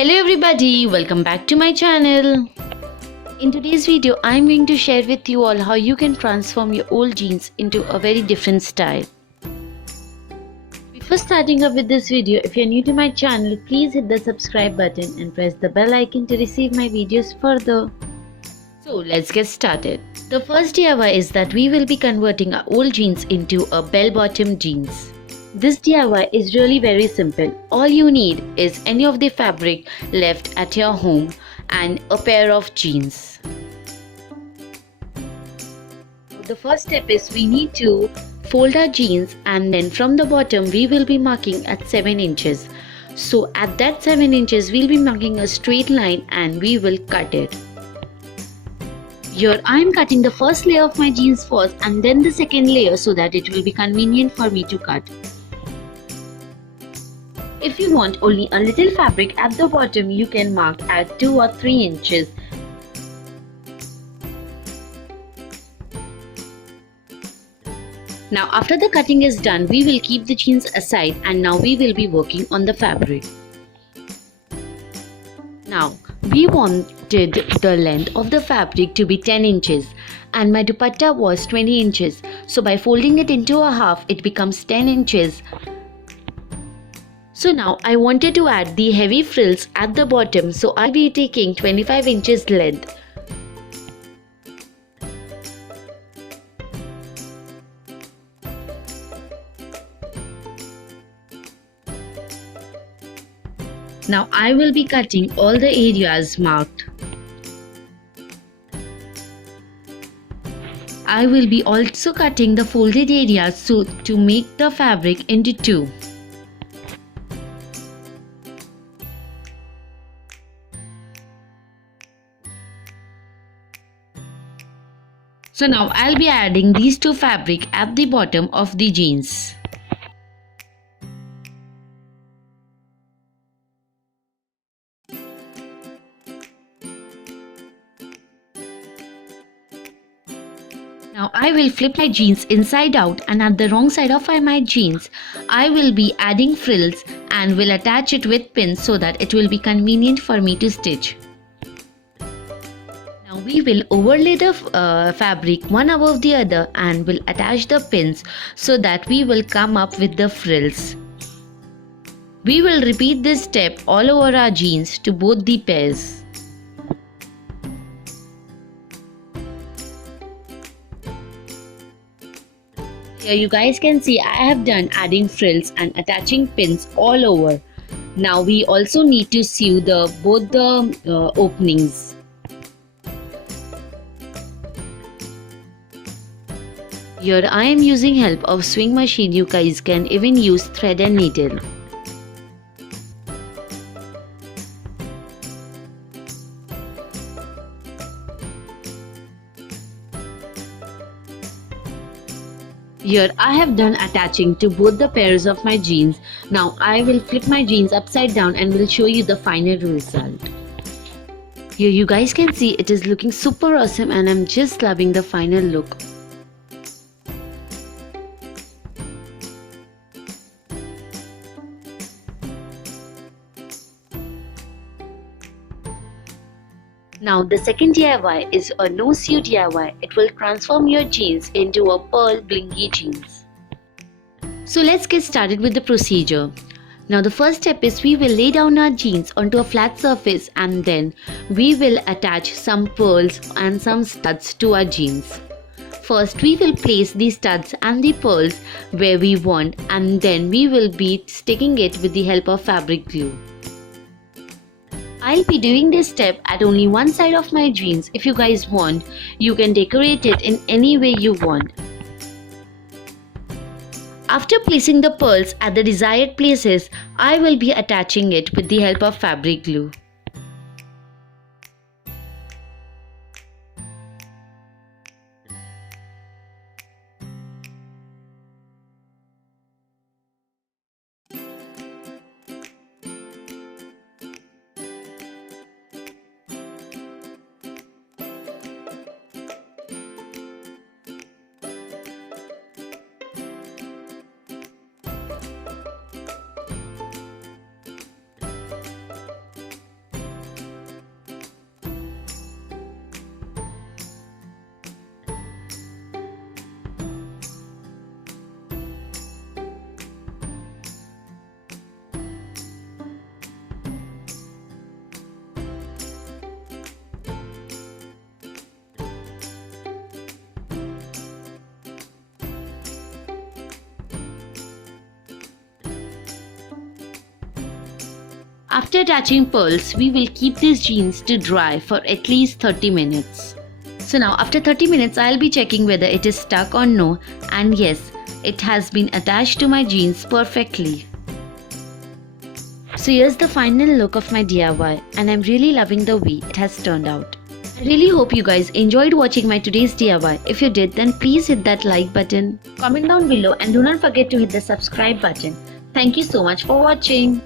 Hello everybody, welcome back to my channel. In today's video, I'm going to share with you all how you can transform your old jeans into a very different style. Before starting up with this video, if you're new to my channel, please hit the subscribe button and press the bell icon to receive my videos further. So let's get started. The first DIY is that we will be converting our old jeans into a bell-bottom jeans. This DIY is really very simple. All you need is any of the fabric left at your home and a pair of jeans. The first step is we need to fold our jeans, and then from the bottom we will be marking at 7 inches. So at that 7 inches we'll be marking a straight line and we will cut it. Here I am cutting the first layer of my jeans first and then the second layer so that it will be convenient for me to cut. If you want only a little fabric at the bottom, you can mark at 2 or 3 inches. Now after the cutting is done, we will keep the jeans aside and now we will be working on the fabric. Now we wanted the length of the fabric to be 10 inches and my dupatta was 20 inches. So by folding it into a half, it becomes 10 inches. So now I wanted to add the heavy frills at the bottom, so I'll be taking 25 inches length. Now I will be cutting all the areas marked. I will be also cutting the folded areas so to make the fabric into two. So now I'll be adding these two fabric at the bottom of the jeans. Now I will flip my jeans inside out, and at the wrong side of my jeans I will be adding frills and will attach it with pins so that it will be convenient for me to stitch. Now we will overlay the fabric one above the other and will attach the pins so that we will come up with the frills. We will repeat this step all over our jeans to both the pairs. Here you guys can see I have done adding frills and attaching pins all over. Now we also need to sew both the openings. Here I am using help of sewing machine. You guys can even use thread and needle. Here I have done attaching to both the pairs of my jeans. Now I will flip my jeans upside down and will show you the final result. Here you guys can see it is looking super awesome and I'm just loving the final look. Now the second DIY is a no sew DIY. It will transform your jeans into a pearl blingy jeans. So let's get started with the procedure. Now the first step is we will lay down our jeans onto a flat surface and then we will attach some pearls and some studs to our jeans. First we will place the studs and the pearls where we want and then we will be sticking it with the help of fabric glue. I'll be doing this step at only one side of my jeans. If you guys want, you can decorate it in any way you want. After placing the pearls at the desired places, I will be attaching it with the help of fabric glue. After attaching pearls, we will keep these jeans to dry for at least 30 minutes. So now after 30 minutes, I'll be checking whether it is stuck or no, and yes, it has been attached to my jeans perfectly. So here's the final look of my DIY, and I'm really loving the way it has turned out. I really hope you guys enjoyed watching my today's DIY. If you did, then please hit that like button, comment down below, and do not forget to hit the subscribe button. Thank you so much for watching.